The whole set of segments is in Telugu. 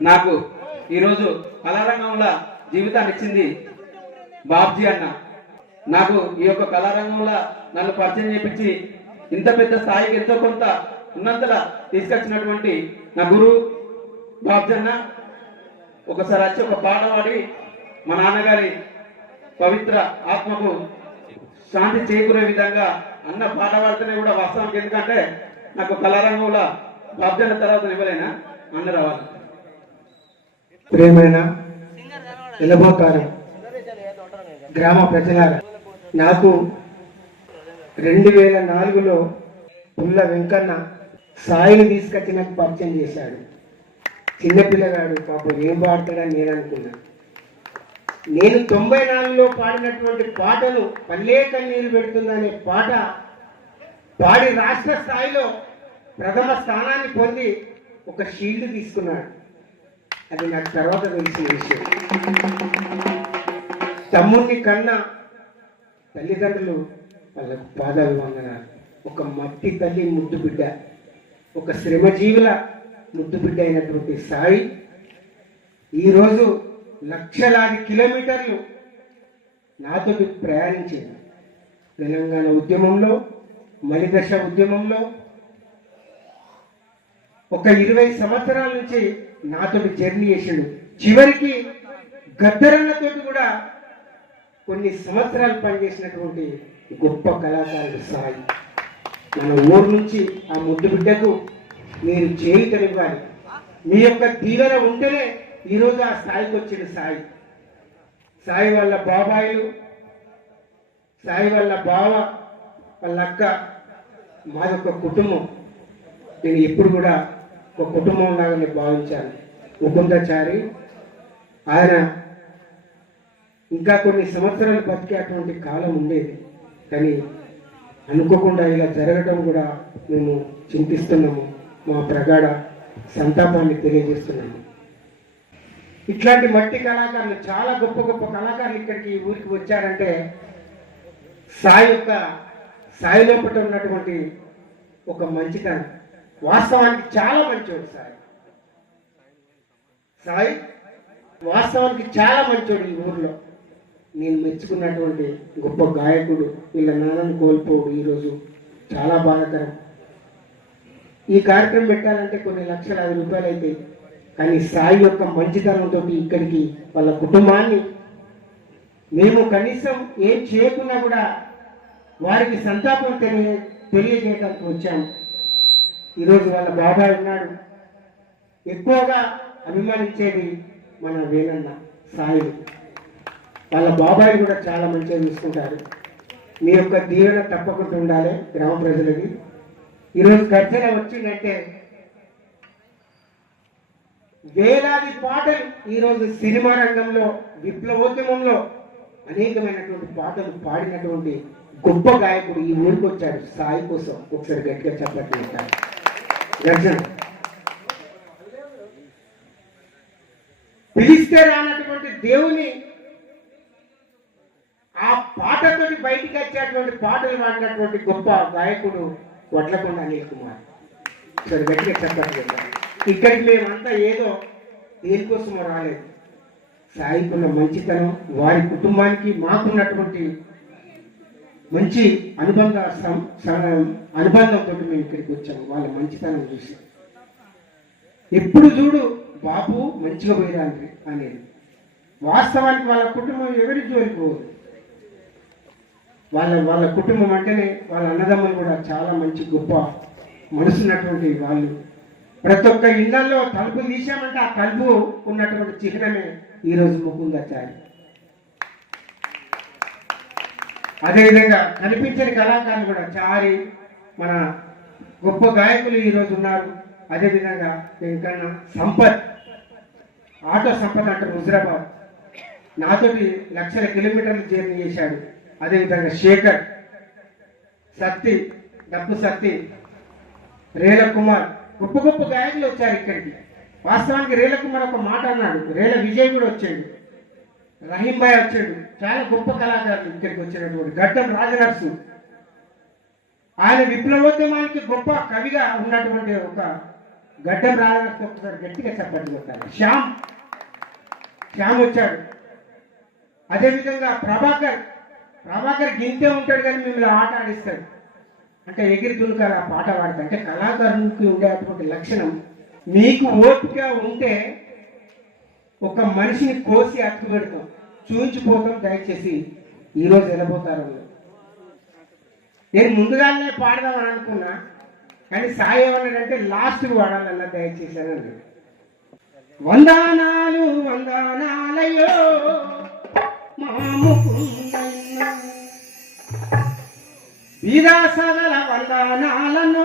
నాకు ఈరోజు కళారంగంలో జీవితాన్ని ఇచ్చింది బాబ్జీ అన్న. నాకు ఈ యొక్క కళారంగంలో నన్ను పరిచయం చేపించి ఇంత పెద్ద స్థాయికి ఎంతో కొంత ఉన్నంతలా తీసుకొచ్చినటువంటి నా గురువు బాబ్జీ అన్న ఒకసారి వచ్చి ఒక పాట పాడి మా నాన్నగారి పవిత్ర ఆత్మకు శాంతి చేకూరే విధంగా అన్న పాట పాడితేనే కూడా వాస్తవానికి ఎందుకంటే నాకు కళారంగంలో బాబ్జీ తర్వాత ఇవ్వలేనా? అన్న రావాలి. ప్రేమైన ఎలబోకారం గ్రామ ప్రజలారా నాకు రెండు వేల నాలుగులో పుల్ల వెంకన్న సాయిని తీసుకొచ్చి నాకు పరిచయం చేశాడు. చిన్నపిల్లగాడు పాపం ఏం పాడతాడని నేను అనుకున్నాను నేను తొంభై నాలుగులో పాడినటువంటి పాటలు పల్లే కన్నీరు పెడుతుందనే పాట పాడి రాష్ట్ర స్థాయిలో ప్రథమ స్థానాన్ని పొంది ఒక షీల్డ్ తీసుకున్నాడు. అది నాకు తర్వాత తెలిసిన విషయం. తమ్ముడిని కన్నా తల్లిదండ్రులు వాళ్ళకు పాదాలు వందనాలు ఒక మట్టి తల్లి ముద్దు బిడ్డ ఒక శ్రమజీవుల ముద్దు బిడ్డ అయినటువంటి సాయి ఈరోజు లక్షలాది కిలోమీటర్లు నాతో ప్రయాణించింది తెలంగాణ ఉద్యమంలో మలిదశ ఉద్యమంలో ఒక ఇరవై సంవత్సరాల నుంచి నాతో జర్నీ చేసాడు చివరికి గద్దరన్నతో కూడా కొన్ని సంవత్సరాలు పనిచేసినటువంటి గొప్ప కళాకారుడు సాయి. మన ఊరు నుంచి ఆ ముద్దు బిడ్డకు మీరు చేయుతనివ్వాలి మీ యొక్క దీవెన ఉంటేనే ఈరోజు ఆ స్థాయికి వచ్చిన సాయి. సాయి వాళ్ళ బాబాయిలు సాయి వాళ్ళ బావ వాళ్ళ అక్క మాది ఒక కుటుంబం. నేను ఎప్పుడు కూడా ఒక కుటుంబం లాగానే భావించాను. ముకుందాచారి ఆయన ఇంకా కొన్ని సంవత్సరాలు బతికేటువంటి కాలం ఉండేది. కానీ అనుకోకుండా ఇలా జరగడం కూడా మేము చింతిస్తున్నాము. మా ప్రగాఢ సంతాపాన్ని తెలియజేస్తున్నాము. ఇట్లాంటి మట్టి కళాకారులు చాలా గొప్ప గొప్ప కళాకారులు ఇక్కడికి ఈ ఊరికి వచ్చారంటే సాయి యొక్క సాయి లోపల ఉన్నటువంటి ఒక మంచితనం వాస్తవానికి చాలా మంచోడు సాయి. సాయి వాస్తవానికి చాలా మంచోడు ఈ ఊర్లో. నేను మెచ్చుకున్నటువంటి గొప్ప గాయకుడు వీళ్ళ నాన్నను కోల్పోడు ఈరోజు. చాలా బాధాకరం. ఈ కార్యక్రమం పెట్టాలంటే కొన్ని లక్షలాది రూపాయలు అయితే కానీ సాయి యొక్క మంచితనంతో ఇక్కడికి వాళ్ళ కుటుంబాన్ని మేము కనీసం ఏం చేయకున్నా కూడా వారికి సంతాపం తెలియ తెలియజేయడానికి వచ్చాము ఈరోజు వాళ్ళ బాబాయ్ ఉన్నాడు. ఎక్కువగా అభిమానించేది మన వేణన్న సాయిని వాళ్ళ బాబాయ్ కూడా చాలా మంచిగా చూసుకుంటారు. మీ యొక్క దీవెన తప్పకుండా ఉండాలి గ్రామ ప్రజలకి. ఈరోజు గర్జన వచ్చిందంటే వేలాది పాటలు ఈరోజు సినిమా రంగంలో విప్లవోద్యమంలో అనేకమైనటువంటి పాటలు పాడినటువంటి గొప్ప గాయకుడు ఈ ఊరికి వచ్చాడు సాయి కోసం ఒకసారి గట్టిగా చెప్పట్లేదు దర్శనం. పిలిస్తే రానటువంటి దేవుని ఆ పాటతో బయటికి వచ్చేటువంటి పాటలు పాడినటువంటి గొప్ప గాయకుడు వడ్లకొండ అనిల్ కుమార్. సరే గట్టిగా చెప్పట్లేదు ఇక్కడికి మేమంతా ఏదో దేనికోసమో రాలేదు. సాయికున్న మంచితనం వారి కుటుంబానికి మాకున్నటువంటి మంచి అనుబంధ అనుబంధంతో మేము ఇక్కడికి వచ్చాము వాళ్ళ మంచితనం చూసి. ఎప్పుడు చూడు బాబు మంచిగా పోయిరాండ్రి అనేది. వాస్తవానికి వాళ్ళ కుటుంబం ఎవరి జోలికి పోదు. వాళ్ళ వాళ్ళ కుటుంబం అంటేనే వాళ్ళ అన్నదమ్ములు కూడా చాలా మంచి గొప్ప మనసున్నటువంటి వాళ్ళు. ప్రతి ఒక్క ఇళ్ళలో తలుపు తీసామంటే ఆ తలుపు ఉన్నటువంటి చిహ్నమే ఈరోజు ముకుందాచారి అదేవిధంగా కనిపించని కళాకారులు కూడా చారి మన గొప్ప గాయకులు ఈరోజు ఉన్నారు. అదేవిధంగా వెంకన్న సంపత్ ఆటో సంపత్ అంటే హుజరాబాద్. నాతోటి లక్షల కిలోమీటర్లు జర్నీ చేశాడు. అదేవిధంగా శేఖర్ సత్తి డబ్బు సత్తి రేల కుమార్ గొప్ప గొప్ప గాయకులు వచ్చారు ఇక్కడికి. వాస్తవానికి రేలకు మరొక మాట అన్నాడు. రేల విజయ్ కూడా వచ్చాడు. రహీం భాయ్ వచ్చాడు. చాలా గొప్ప కళాకారులు ఇక్కడికి వచ్చినటువంటి గడ్డం రాజనర్సు. ఆయన విప్లవోద్యమానికి గొప్ప కవిగా ఉన్నటువంటి ఒక గడ్డం రాజనర్సు ఒకసారి గట్టిగా చెప్పండి కొట్టాలి శ్యామ్. శ్యామ్ వచ్చాడు. అదేవిధంగా ప్రభాకర్. ప్రభాకర్ గింతే ఉంటాడు కానీ మిమ్మల్ని ఆట ఆడిస్తాడు. అంటే ఎగిరి పాట పాడతాడు అంటే కళాకారునికి ఉండేటువంటి లక్షణం మీకు ఓపిక ఉంటే ఒక మనిషిని కోసి అతుకు పెడతాం చూయించిపోతాం దయచేసి ఈరోజు వెళ్ళబోతారు నేను ముందుగానే పాడదామని అనుకున్నా కానీ సాయి ఏమన్నాడంటే లాస్ట్కి వాడాలన్న దయచేసి అని వందనాలు వందనాలయో మాముకుందన్న వీరా వందనాలను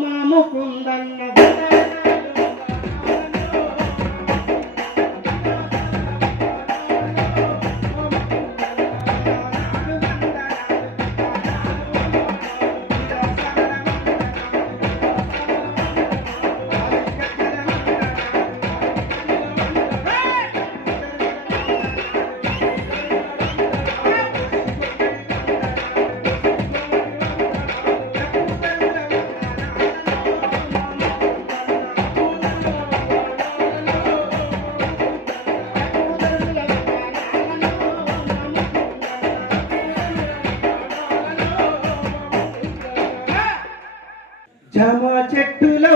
మాముకుందన్న వందనాలు జమ చెట్టులో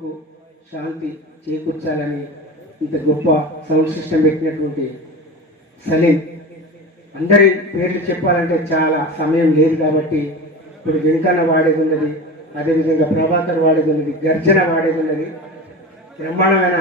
మీ శాంతి చేకూర్చాలని ఇంత గొప్ప సౌండ్ సిస్టమ్ పెట్టినటువంటి సలీం. అందరి పేర్లు చెప్పాలంటే చాలా సమయం లేదు కాబట్టి ఇప్పుడు వెంకన్న వాడేది ఉన్నది అదేవిధంగా ప్రభాకర్ వాడేది ఉన్నది గర్జన వాడేది ఉన్నది బ్రహ్మాండమైన